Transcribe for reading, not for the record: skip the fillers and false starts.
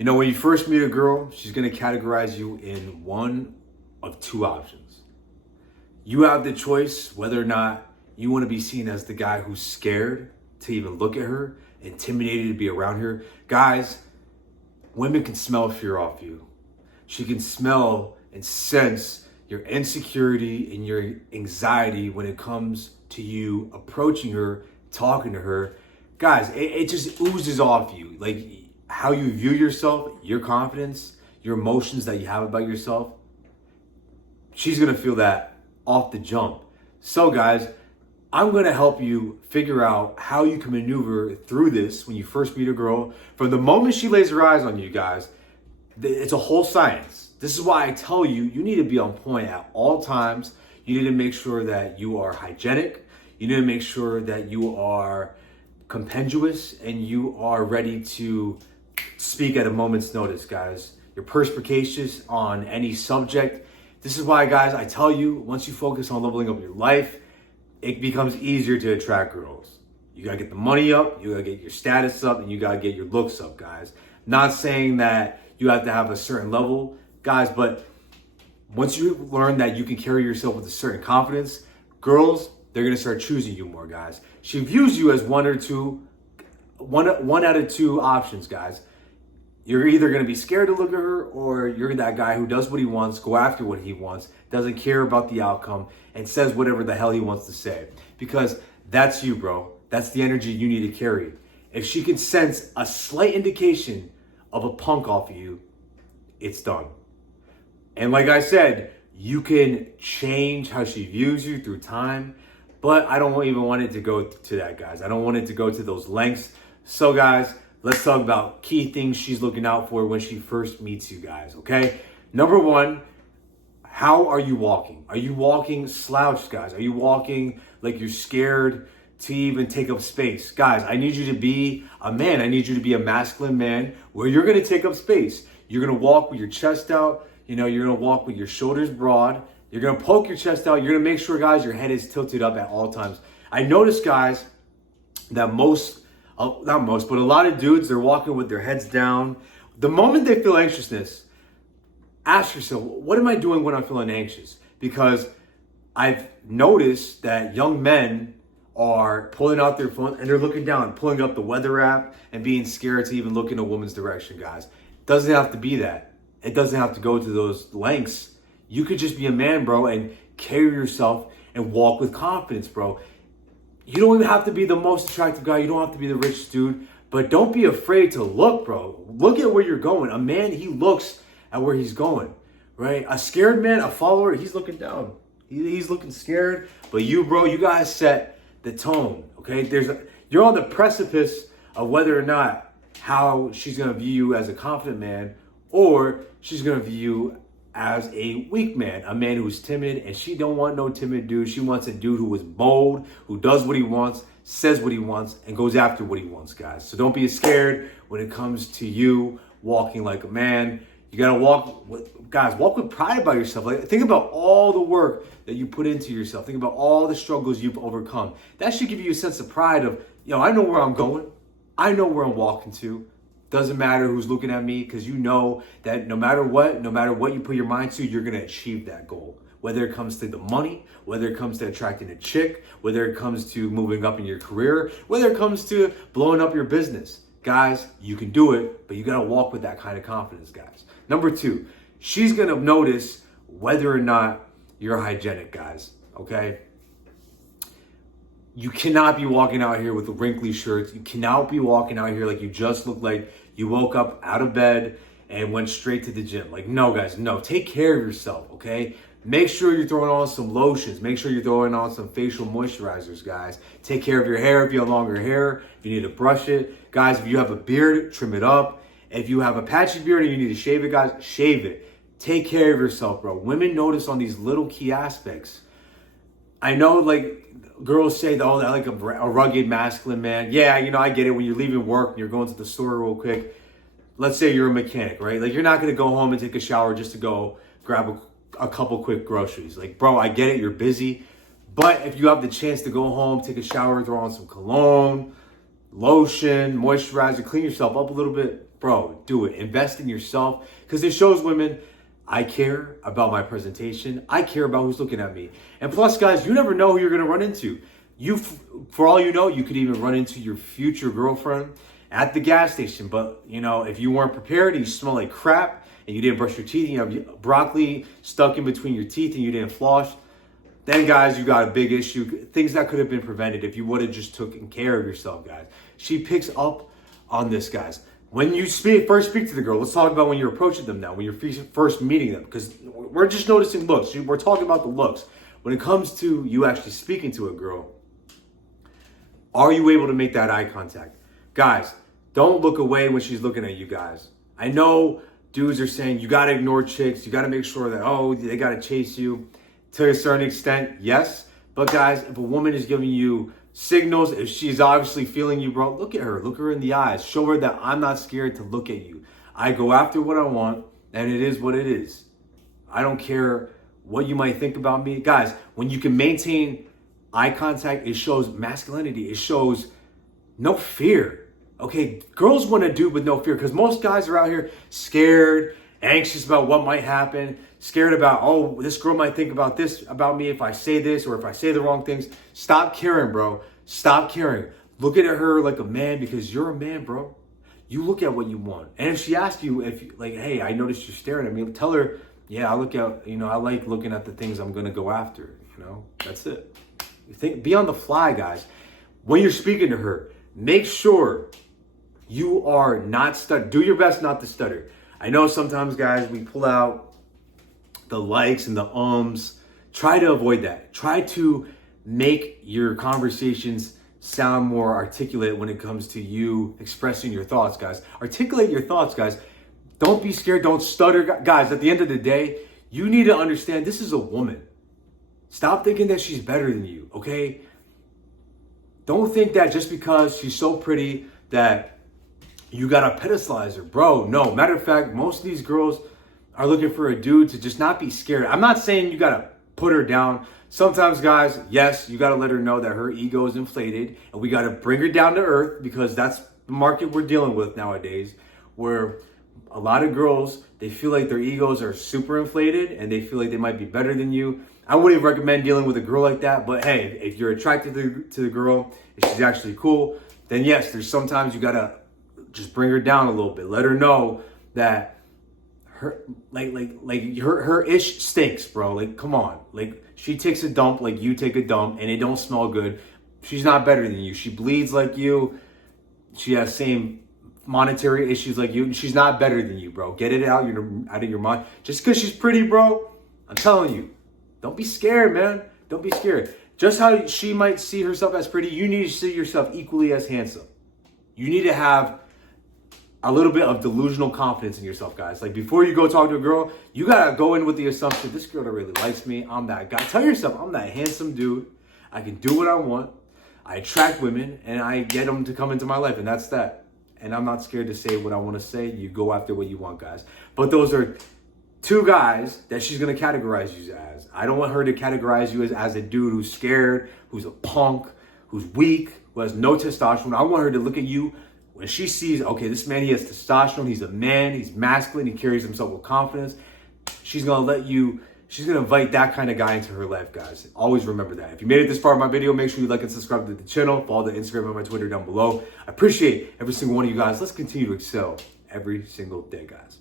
You know, when you first meet a girl, she's going to categorize you in one of two options. You have the choice whether or not you want to be seen as the guy who's scared to even look at her, intimidated to be around her. Guys, women can smell fear off you. She can smell and sense your insecurity and your anxiety when it comes to you approaching her, talking to her. Guys, it just oozes off you. Like how you view yourself, your confidence, your emotions that you have about yourself. She's going to feel that off the jump. So guys, I'm going to help you figure out how you can maneuver through this when you first meet a girl. From the moment she lays her eyes on you, guys, it's a whole science. This is why I tell you, you need to be on point at all times. You need to make sure that you are hygienic. You need to make sure that you are compendious and you are ready to speak at a moment's notice, guys. You're perspicacious on any subject. This is why, guys, I tell you, once you focus on leveling up your life, it becomes easier to attract girls. You gotta get the money up, you gotta get your status up, and you gotta get your looks up, guys. Not saying that you have to have a certain level, guys, but once you learn that you can carry yourself with a certain confidence, girls, they're gonna start choosing you more, guys. She views you as one out of two options, guys. You're either gonna be scared to look at her, or you're that guy who does what he wants, go after what he wants, doesn't care about the outcome, and says whatever the hell he wants to say. Because that's you, bro. That's the energy you need to carry. If she can sense a slight indication of a punk off of you, it's done. And like I said, you can change how she views you through time, but I don't even want it to go to that, guys. I don't want it to go to those lengths. So guys, let's talk about key things she's looking out for when she first meets you guys, okay? Number one, how are you walking? Are you walking slouched, guys? Are you walking like you're scared to even take up space? Guys, I need you to be a man. I need you to be a masculine man where you're going to take up space. You're going to walk with your chest out. You know, you're going to walk with your shoulders broad. You're going to poke your chest out. You're going to make sure, guys, your head is tilted up at all times. I notice, guys, that not most, but a lot of dudes, they're walking with their heads down. The moment they feel anxiousness, ask yourself, what am I doing when I'm feeling anxious? Because I've noticed that young men are pulling out their phone and they're looking down, pulling up the weather app and being scared to even look in a woman's direction, guys. It doesn't have to be that. It doesn't have to go to those lengths. You could just be a man, bro, and carry yourself and walk with confidence, bro. You don't even have to be the most attractive guy. You don't have to be the richest dude, but don't be afraid to look, bro. Look at where you're going. A man, he looks at where he's going, right? A scared man, a follower, he's looking down. He's looking scared. But you, bro, you guys set the tone, okay? You're on the precipice of whether or not how she's gonna view you as a confident man, or she's gonna view you as a weak man, a man who's timid, and she don't want no timid dude. She wants a dude who is bold, who does what he wants, says what he wants, and goes after what he wants, guys. So don't be scared when it comes to you walking like a man. You gotta walk with pride about yourself. Like, think about all the work that you put into yourself. Think about all the struggles you've overcome. That should give you a sense of pride of, I know where I'm going. I know where I'm walking to. Doesn't matter who's looking at me, because you know that no matter what you put your mind to, you're gonna achieve that goal. Whether it comes to the money, whether it comes to attracting a chick, whether it comes to moving up in your career, whether it comes to blowing up your business. Guys, you can do it, but you gotta walk with that kind of confidence, guys. Number two, she's gonna notice whether or not you're hygienic, guys, okay? You cannot be walking out here with wrinkly shirts. You cannot be walking out here like you just look like you woke up out of bed and went straight to the gym. Like, no, guys, no. Take care of yourself, okay? Make sure you're throwing on some lotions. Make sure you're throwing on some facial moisturizers, guys. Take care of your hair if you have longer hair. If you need to brush it. Guys, if you have a beard, trim it up. If you have a patchy beard and you need to shave it, guys, shave it. Take care of yourself, bro. Women notice on these little key aspects. I know, like, girls say, oh, I like a rugged, masculine man. Yeah, I get it. When you're leaving work and you're going to the store real quick, let's say you're a mechanic, right? Like, you're not going to go home and take a shower just to go grab a couple quick groceries. Like, bro, I get it. You're busy. But if you have the chance to go home, take a shower, throw on some cologne, lotion, moisturizer, clean yourself up a little bit, bro, do it. Invest in yourself because it shows women, I care about my presentation. I care about who's looking at me. And plus, guys, you never know who you're going to run into. For all you know, you could even run into your future girlfriend at the gas station. But, if you weren't prepared and you smell like crap and you didn't brush your teeth and you have broccoli stuck in between your teeth and you didn't floss, then, guys, you got a big issue. Things that could have been prevented if you would have just taken care of yourself, guys. She picks up on this, guys. When you first speak to the girl, let's talk about when you're approaching them now, when you're first meeting them, because we're just noticing looks. We're talking about the looks. When it comes to you actually speaking to a girl, are you able to make that eye contact? Guys, don't look away when she's looking at you, guys. I know dudes are saying you got to ignore chicks. You got to make sure that, they got to chase you. To a certain extent, yes. But guys, if a woman is giving you signals, if she's obviously feeling you, bro, look at her. Look her in the eyes. Show her that I'm not scared to look at you. I go after what I want, and it is what it is. I don't care what you might think about me. Guys, when you can maintain eye contact, it shows masculinity. It shows no fear. Okay, girls want to do with no fear because most guys are out here scared, anxious about what might happen, scared about, this girl might think about this about me if I say this or if I say the wrong things. Stop caring, bro. Stop caring. Look at her like a man because you're a man, bro. You look at what you want. And if she asks you, hey, I noticed you're staring at me, tell her, yeah, I like looking at the things I'm going to go after. That's it. Be on the fly, guys. When you're speaking to her, make sure you are not stutter. Do your best not to stutter. I know sometimes, guys, we pull out the likes and the ums. Try to avoid that. Try to make your conversations sound more articulate when it comes to you expressing your thoughts, guys. Articulate your thoughts, guys. Don't be scared. Don't stutter. Guys, at the end of the day, you need to understand this is a woman. Stop thinking that she's better than you, okay? Don't think that just because she's so pretty that you gotta pedestalize her. Bro, no. Matter of fact, most of these girls are looking for a dude to just not be scared. I'm not saying you gotta put her down. Sometimes, guys, yes, you gotta let her know that her ego is inflated and we gotta bring her down to earth because that's the market we're dealing with nowadays, where a lot of girls, they feel like their egos are super inflated and they feel like they might be better than you. I wouldn't recommend dealing with a girl like that, but hey, if you're attracted to the girl, if she's actually cool, then yes, there's sometimes you gotta just bring her down a little bit. Let her know that her her ish stinks, bro. Like, come on. Like, she takes a dump like you take a dump and it don't smell good. She's not better than you. She bleeds like you. She has same monetary issues like you. She's not better than you, bro. Get it out of your mind. Just because she's pretty, bro, I'm telling you, don't be scared, man. Don't be scared. Just how she might see herself as pretty, you need to see yourself equally as handsome. You need to have a little bit of delusional confidence in yourself, guys. Like, before you go talk to a girl, you gotta go in with the assumption, this girl that really likes me, I'm that guy. Tell yourself, I'm that handsome dude. I can do what I want. I attract women and I get them to come into my life, and that's that. And I'm not scared to say what I want to say. You go after what you want, guys. But those are two guys that she's gonna categorize you as. I don't want her to categorize you as a dude who's scared, who's a punk, who's weak, who has no testosterone. I want her to look at you when she sees, okay, this man, he has testosterone, he's a man, he's masculine, he carries himself with confidence. She's gonna invite that kind of guy into her life, guys. Always remember that. If you made it this far in my video, make sure you like and subscribe to the channel. Follow the Instagram and my Twitter down below. I appreciate every single one of you guys. Let's continue to excel every single day, guys.